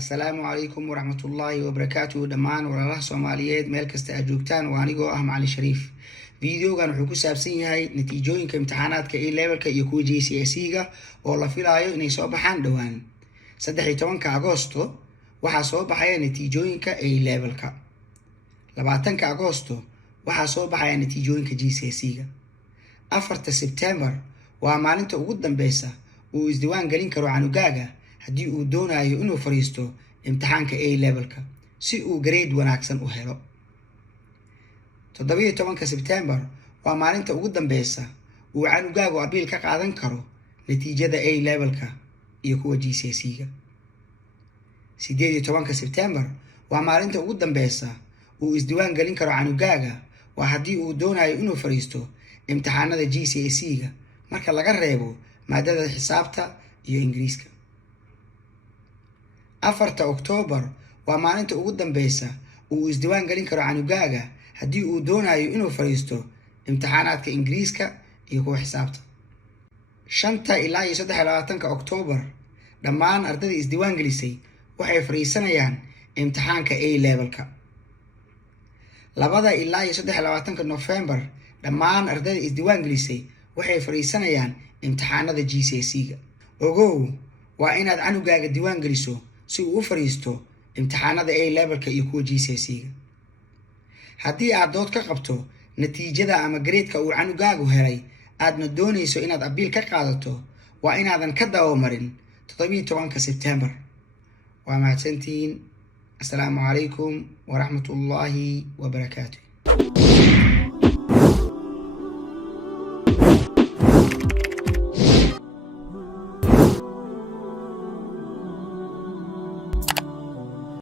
السلام عليكم ورحمة الله وبركاته دمان ولا Soomaaliyeed meel kasta aad joogtaan waa anigoo ah Macalin Shariif videogan wuxuu ku saabsan yahay natiijooyinka imtixaanaadka A-levelka iyo kuwa GCSE-ga oo la filayo inay soo baxaan dhawaan 13 Agoosto waxaa soo baxaya natiijooyinka A-levelka 20 Agoosto waxaa soo baxaya natiijooyinka GCSE-ga 4 September waa maalinta ugu dambeysa uu isdiiwaan galin karo canugaaga haddii uu doonayo inuu fariisto imtixaanka A-levelka si uu grade wanaagsan u helo 17 September waa maalinta ugu dambeysa uu canugaagu abiil ka qaadan karo natiijada A-levelka iyo kuwa GCSE-ga 18 September waa maalinta ugu dambeysa uu isdiiwaan galin karo canugaaga waa haddii uu doonayo inuu fariisto imtixaanada GCSE-ga marka laga reebo maadada xisaabta iyo Ingiriiska 4 October waa maalinta ugu dambeysa uu isdiiwaan galin karo canugaaga haddii uu doonayo inuu fariisto imtixaanaadka Ingiriiska iyo kuwa xisaabta 5 ilaa 23 October dhammaan ardayda isdiiwaan gelisay waxay fariisanayaan imtixaanka A-levelka 2 ilaa 23 November dhammaan ardayda isdiiwaan gelisay waxay fariisanayaan imtixaanada GCSE-ga ogow waa inaad canugaaga diiwaan geliso si uu u fariisto imtixaanada A-levelka iyo kuwa GCSE-ga haddii aad dood ka qabto natiijada ama grade-ka uu canugaagu helay aadna doonayso inaad abiil ka qaadato waa inaadan ka dawamarin 17 September waa mahadsantiin. Assalaamu calaykum waraxmatullaahi wabarakaatuh.